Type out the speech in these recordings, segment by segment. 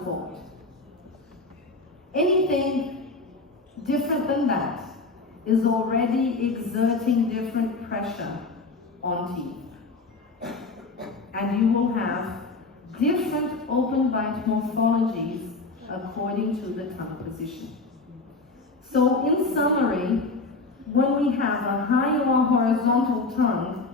move forward. Anything different than that is already exerting different pressure on teeth. And you will have different open bite morphologies according to the tongue position. So in summary, when we have a high or horizontal tongue,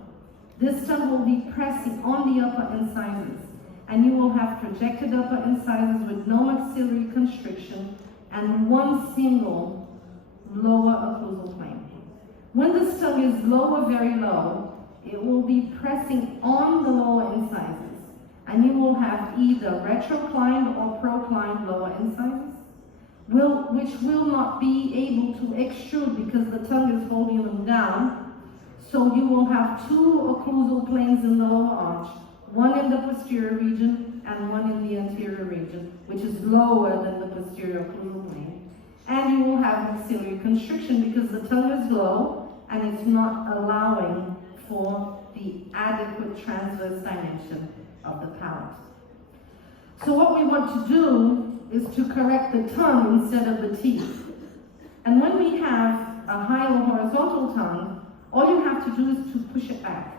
this tongue will be pressing on the upper incisors, and you will have projected upper incisors with no maxillary constriction and one single lower occlusal plane. When this tongue is low or very low, it will be pressing on the lower incisors, and you will have either retroclined or proclined lower incisors, which will not be able to extrude because the tongue is holding them down. So you will have two occlusal planes in the lower arch, one in the posterior region and one in the anterior region, which is lower than the posterior occlusal plane. And you will have maxillary constriction because the tongue is low and it's not allowing for the adequate transverse dimension of the palate. So what we want to do is to correct the tongue instead of the teeth. And when we have a high or horizontal tongue, all you have to do is to push it back.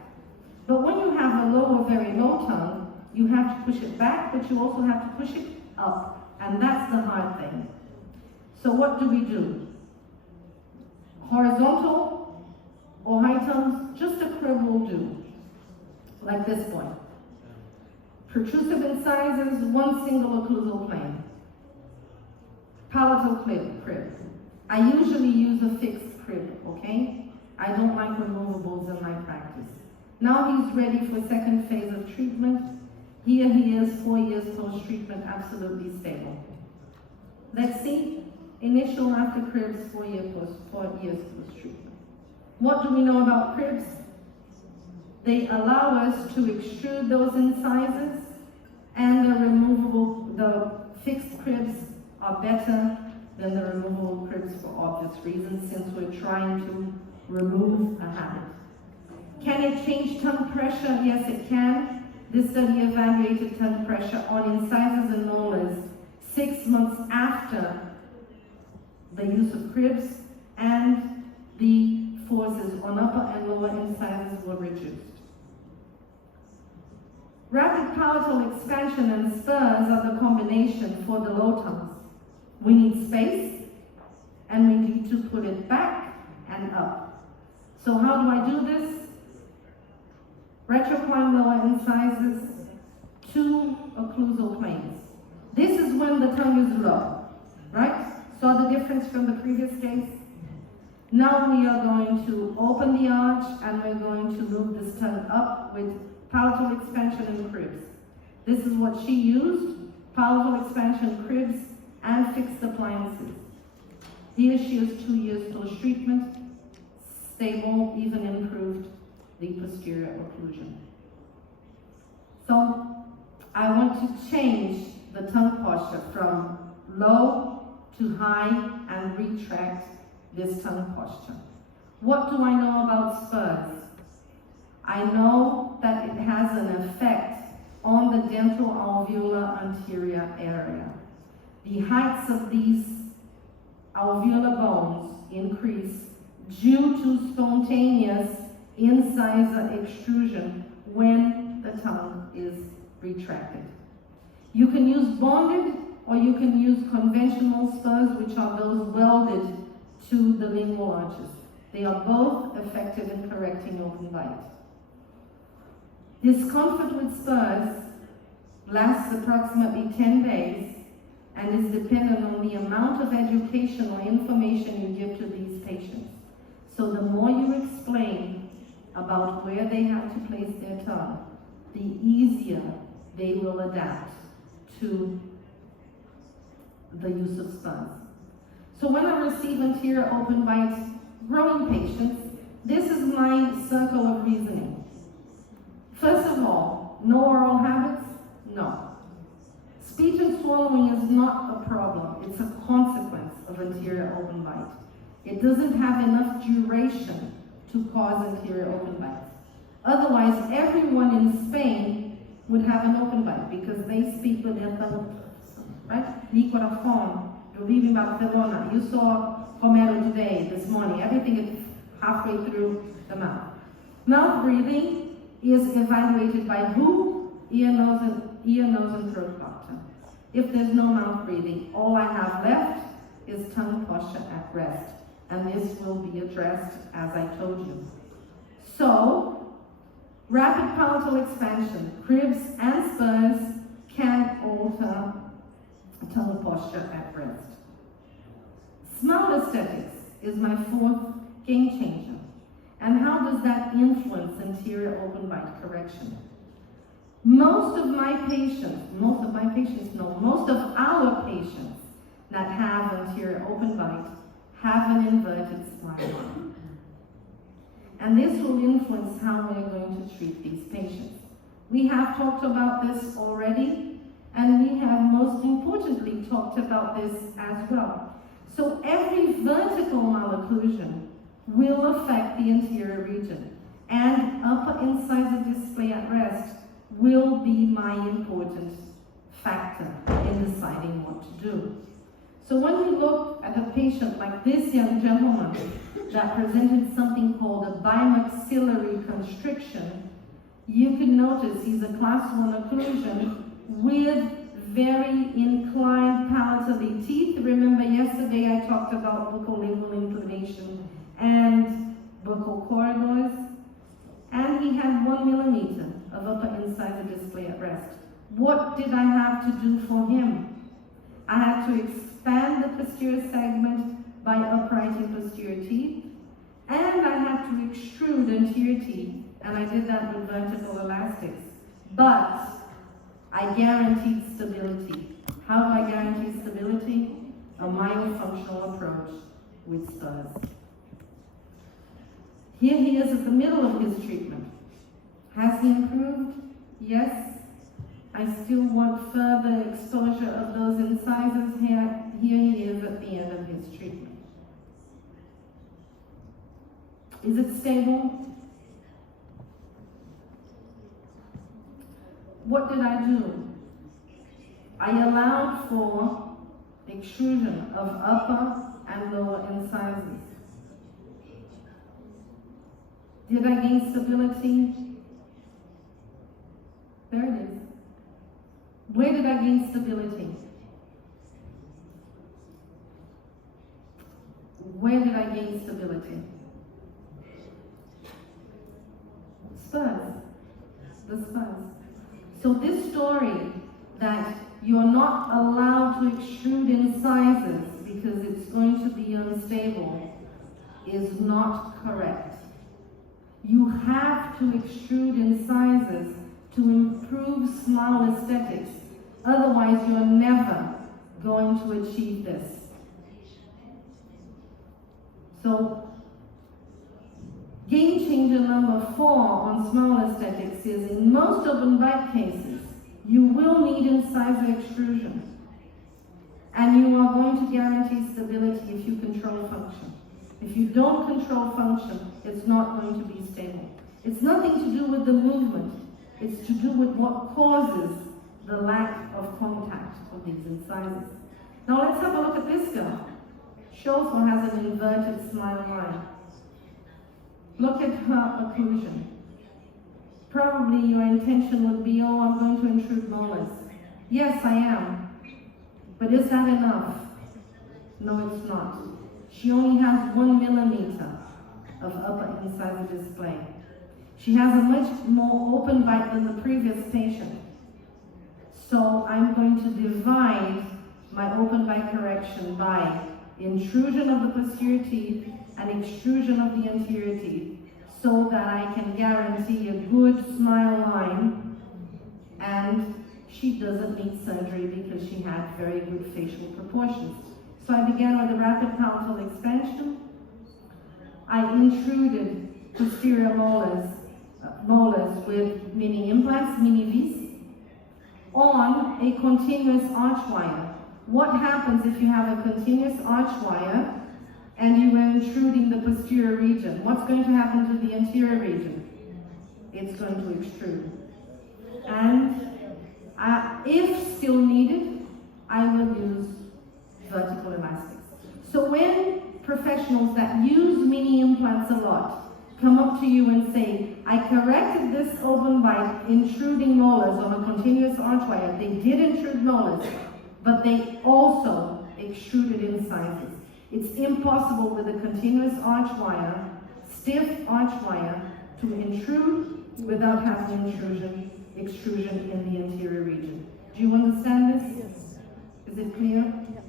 But when you have a low or very low tongue, you have to push it back, but you also have to push it up. And that's the hard thing. So what do we do? Horizontal or high tongues, just a crib will do. Like this point. Protrusive incisors, one single occlusal plane. Palatal crib. I usually use a fixed crib, okay? I don't like removables in my practice. Now he's ready for second phase of treatment. Here he is, 4 years post-treatment, absolutely stable. Let's see. Initial after cribs, 4 years post-treatment. What do we know about cribs? They allow us to extrude those incisors, and the fixed cribs are better than the removable cribs for obvious reasons, since we're trying to remove a habit. Can it change tongue pressure? Yes, it can. This study evaluated tongue pressure on incisors and molars 6 months after the use of cribs, and the forces on upper and lower incisors were reduced. Rapid palatal expansion and spurs are the combination for the low tongues. We need space, and we need to put it back and up. So how do I do this? Retrocline lower incisors, two occlusal planes. This is when the tongue is low, right? Saw the difference from the previous case? Now we are going to open the arch, and we're going to move this tongue up with palatal expansion and cribs. This is what she used, palatal expansion, cribs, and fixed appliances. Here she is 2 years post-treatment, stable, even improved the posterior occlusion. So I want to change the tongue posture from low to high and retract this tongue posture. What do I know about spurs? I know that it has an effect on the dental alveolar anterior area. The heights of these alveolar bones increase due to spontaneous incisor extrusion when the tongue is retracted. You can use bonded, or you can use conventional spurs, which are those welded to the lingual arches. They are both effective in correcting open bite. Discomfort with spurs lasts approximately 10 days and is dependent on the amount of education or information you give to these patients. So the more you explain about where they have to place their tongue, the easier they will adapt to the use of spurs. So when I receive anterior open bites, growing patients, this is my circle of reasoning. First of all, no oral habits? No. Speech and swallowing is not a problem. It's a consequence of anterior open bite. It doesn't have enough duration to cause anterior open bites. Otherwise, everyone in Spain would have an open bite because they speak with their tongue. Ni Corazon, you live in Barcelona, you saw Romero today, this morning, everything is halfway through the mouth. Mouth breathing is evaluated by who? Ear, nose, and throat doctor. If there's no mouth breathing, all I have left is tongue posture at rest. And this will be addressed as I told you. So, rapid palatal expansion, cribs and spurs can alter tongue posture at rest. Smile aesthetics is my fourth game changer. And how does that influence anterior open bite correction? Most of our patients that have anterior open bite have an inverted smile line. And this will influence how we're going to treat these patients. We have talked about this already, and we have most importantly talked about this as well. So every vertical malocclusion will affect the anterior region, and upper incisor display at rest will be my important factor in deciding what to do. So when we look at a patient like this young gentleman that presented something called a bimaxillary constriction, you can notice he's a class 1 occlusion with very inclined palatally teeth. Remember yesterday I talked about buccolingual inclination and buccal corridors, and he had 1 millimeter of upper incisor display at rest. What did I have to do for him? I had to expand the posterior segment by uprighting posterior teeth, and I had to extrude anterior teeth, and I did that with vertical elastics. But I guaranteed stability. How do I guarantee stability? A myofunctional approach with spurs. Here he is at the middle of his treatment. Has he improved? Yes. I still want further exposure of those incisors here. Here he is at the end of his treatment. Is it stable? What did I do? I allowed for extrusion of upper and lower incisors. Did I gain stability? There it is. Where did I gain stability? Where did I gain stability? Spurs. The spurs. So this story that you're not allowed to extrude incisors because it's going to be unstable is not correct. You have to extrude incisors to improve smile aesthetics. Otherwise, you're never going to achieve this. So, game changer number 4 on smile aesthetics is in most open bite cases, you will need incisor extrusion. And you are going to guarantee stability if you control function. If you don't control function, it's not going to be stable. It's nothing to do with the movement. It's to do with what causes the lack of contact of these incisors. Now let's have a look at this girl. She also has an inverted smile line. Look at her occlusion. Probably your intention would be, oh, I'm going to intrude molars. Yes, I am. But is that enough? No, it's not. She only has 1 millimeter of upper incisor display. She has a much more open bite than the previous patient. So I'm going to divide my open bite correction by intrusion of the posterior teeth and extrusion of the anterior teeth so that I can guarantee a good smile line, and she doesn't need surgery because she had very good facial proportions. So I began with a rapid palatal expansion. I intruded posterior molars with mini implants, mini vis, on a continuous arch wire. What happens if you have a continuous arch wire and you are intruding the posterior region? What's going to happen to the anterior region? It's going to extrude. And if still needed, I will use So when professionals that use mini implants a lot come up to you and say, I corrected this open bite intruding molars on a continuous arch wire. They did intrude molars, but they also extruded incisors. It's impossible with a continuous arch wire, stiff arch wire, to intrude without having extrusion in the anterior region. Do you understand this? Yes. Is it clear? Yeah.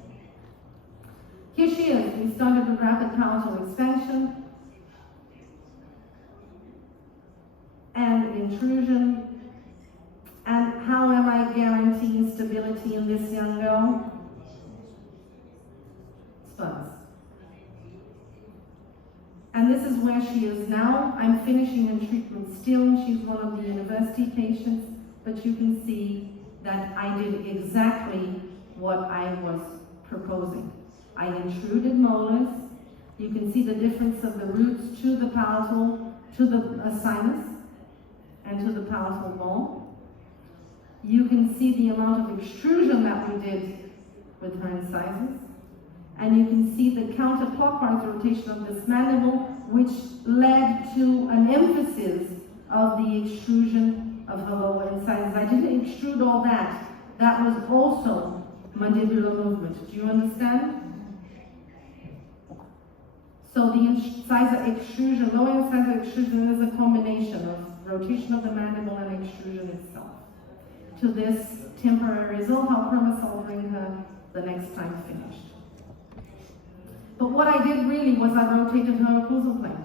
Here she is. We started with rapid palatal expansion and intrusion. And how am I guaranteeing stability in this young girl? Spurs. And this is where she is now. I'm finishing in treatment still. She's one of the university patients, but you can see that I did exactly what I was proposing. I intruded molars. You can see the difference of the roots to the palatal, to the sinus, and to the palatal bone. You can see the amount of extrusion that we did with her incisors. And you can see the counterclockwise rotation of this mandible, which led to an emphasis of the extrusion of her lower incisors. I didn't extrude all that. That was also mandibular movement. Do you understand? So the incisor extrusion, lower incisor extrusion is a combination of rotation of the mandible and extrusion itself. To this temporary result, I'll promise I'll bring her the next time finished. But what I did really was I rotated her occlusal plane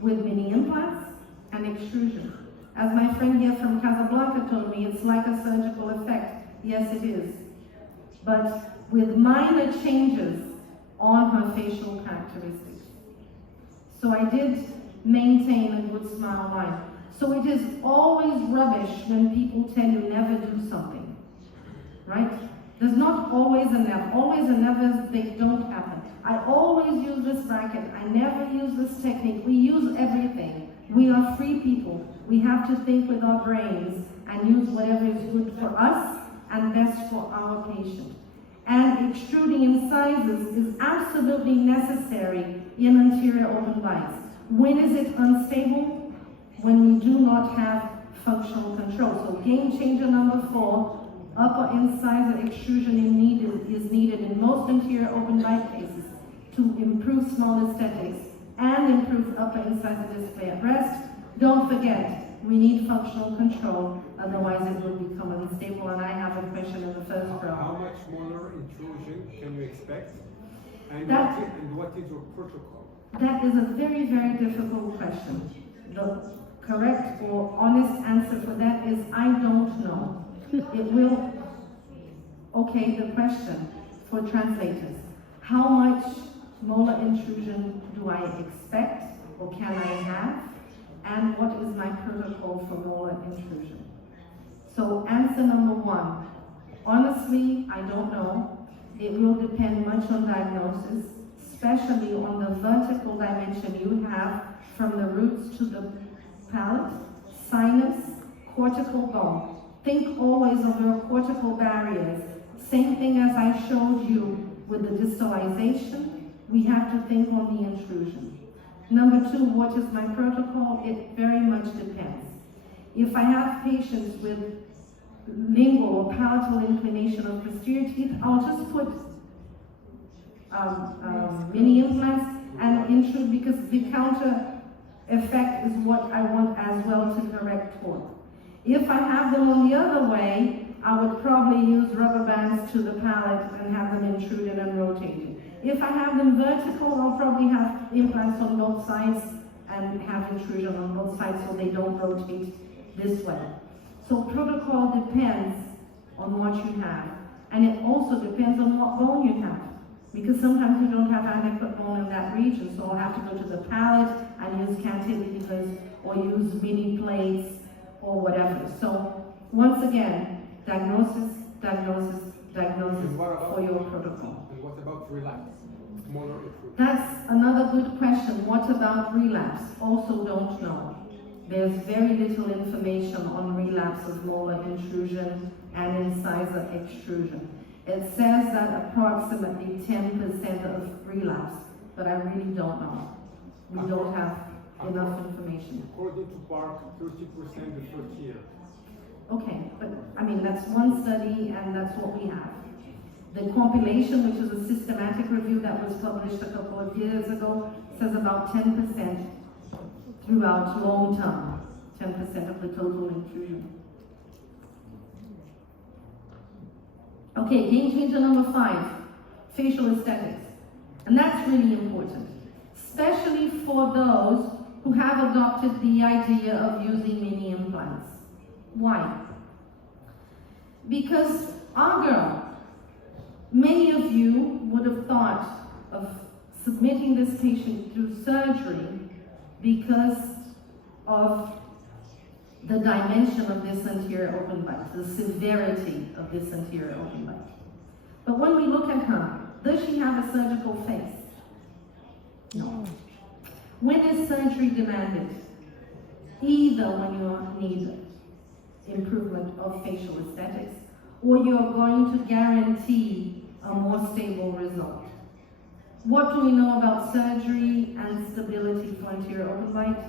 with mini implants and extrusion. As my friend here from Casablanca told me, it's like a surgical effect. Yes, it is. But with minor changes on her facial characteristics. So I did maintain a good smile line. So it is always rubbish when people tell you never do something, right? There's not always a never. Always a never, they don't happen. I always use this bracket. I never use this technique. We use everything. We are free people. We have to think with our brains and use whatever is good for us and best for our patient. And extruding incisors is absolutely necessary in anterior open bites. When is it unstable? When we do not have functional control. So game changer number 4, upper incisor extrusion is needed in most anterior open bite cases to improve small aesthetics and improve upper incisor display at rest. Don't forget, we need functional control, otherwise it will become unstable. And I have a question in the first row. How much molar intrusion can you expect? And what is your protocol? That is a very, very difficult question. The correct or honest answer for that is I don't know. It will, okay, the question for translators. How much molar intrusion do I expect or can I have? And what is my protocol for molar intrusion? So answer number 1, honestly, I don't know. It will depend much on diagnosis, especially on the vertical dimension you have from the roots to the palate, sinus, cortical bone. Think always of your cortical barriers. Same thing as I showed you with the distalization, we have to think on the intrusion. Number 2, what is my protocol? It very much depends. If I have patients with lingual or palatal inclination of posterior teeth, I'll just put mini implants and intrude because the counter effect is what I want as well to correct torque. If I have them on the other way, I would probably use rubber bands to the palate and have them intruded and rotated. If I have them vertical, I'll probably have implants on both sides and have intrusion on both sides so they don't rotate this way. So protocol depends on what you have. And it also depends on what bone you have. Because sometimes you don't have adequate bone in that region, so I'll have to go to the palate and use cantilevers or use mini plates or whatever. So once again, diagnosis, diagnosis, diagnosis for your protocol. And what about relapse? Molar intrusion? That's another good question. What about relapse? Also don't know. There's very little information on relapse of molar intrusion and incisor extrusion. It says that approximately 10% of relapse, but I really don't know. We don't have enough information. According to Park, 30% the first year. Okay, but I mean, that's one study and that's what we have. The compilation, which is a systematic review that was published a couple of years ago, says about 10% throughout long term, 10% of the total infusion. Okay, game changer number 5, facial aesthetics. And that's really important, especially for those who have adopted the idea of using mini implants. Why? Because our girl, many of you would have thought of submitting this patient through surgery because of the dimension of this anterior open bite, the severity of this anterior open bite. But when we look at her, does she have a surgical face? No. When is surgery demanded? Either when you need improvement of facial aesthetics, or you're going to guarantee a more stable result. What do we know about surgery and stability for anterior open bite?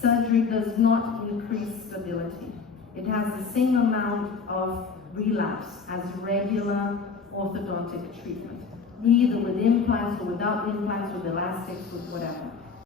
Surgery does not increase stability. It has the same amount of relapse as regular orthodontic treatment, either with implants or without implants, with elastics, with whatever.